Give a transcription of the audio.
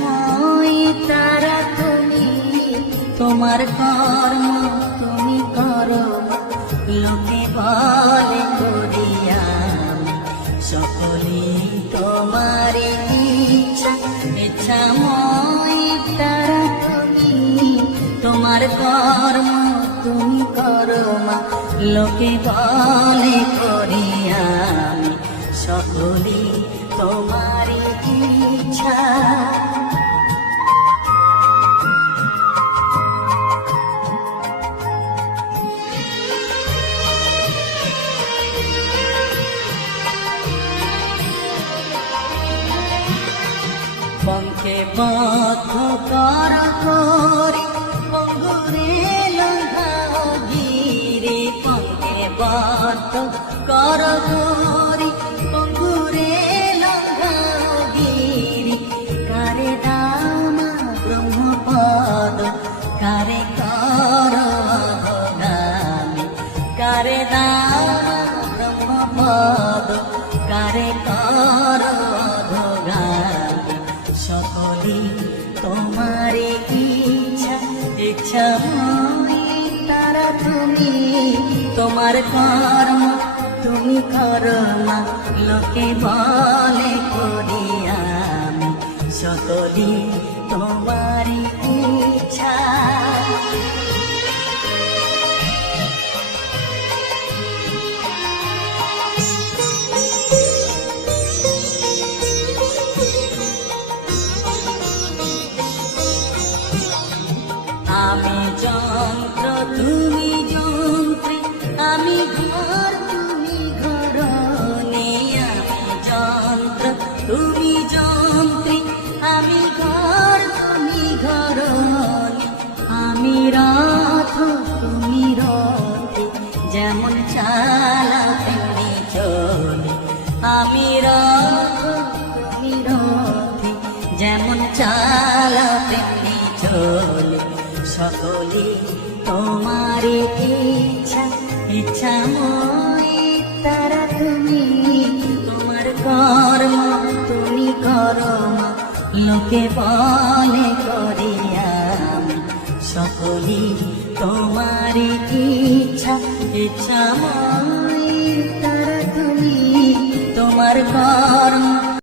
ইচ্ছাময় তারা তুমি, তোমার কর্ম তুমি করো, লোকে বলে করিয়া সকলে তোমার ইচ্ছা। ইচ্ছাময় তারা তুমি, তোমার কর্ম তুমি করো মা, লোকে বলে করিয়া সকলে তোমার ইচ্ছা। পঙ্খে বদ্ধ কর করি পঙ্গুরে লঙ্ঘাও গিরে, পঙ্খে বদ্ধ কর করি পঙ্গুরে লঙ্ঘাও গিরি। কারে দামা ব্রহ্মপদ কারে কর অধগামী, কারে দামা ব্রহ্মপদ কারে কর অধগামী। সকলে তোমার ইচ্ছা। ইচ্ছাময় তারা তুমি, তোমার কর্ম তুমি করো মা, লোকে বলে করিয়া সকলে তোমার ইচ্ছা। আমি যন্ত্র তুমি যন্ত্রী, আমি ঘর তুমি ঘরণী। আমি যন্ত্র তুমি যন্ত্রী, আমি ঘর তুমি ঘরণী। আমি রথ তুমি রথী, যেমন চালাও তেমনি চলি। আমি রথ তুমি রথী, যেমন চালাও তেমনি চলি। সকলে তোমার ইচ্ছা। ইচ্ছাময় তারা তুমি, তোমার কর্ম তুমি করো মা, লোকে বলে করিয়া সকলে তোমার ইচ্ছা। ইচ্ছাময় তারা তুমি, তোমার কর্ম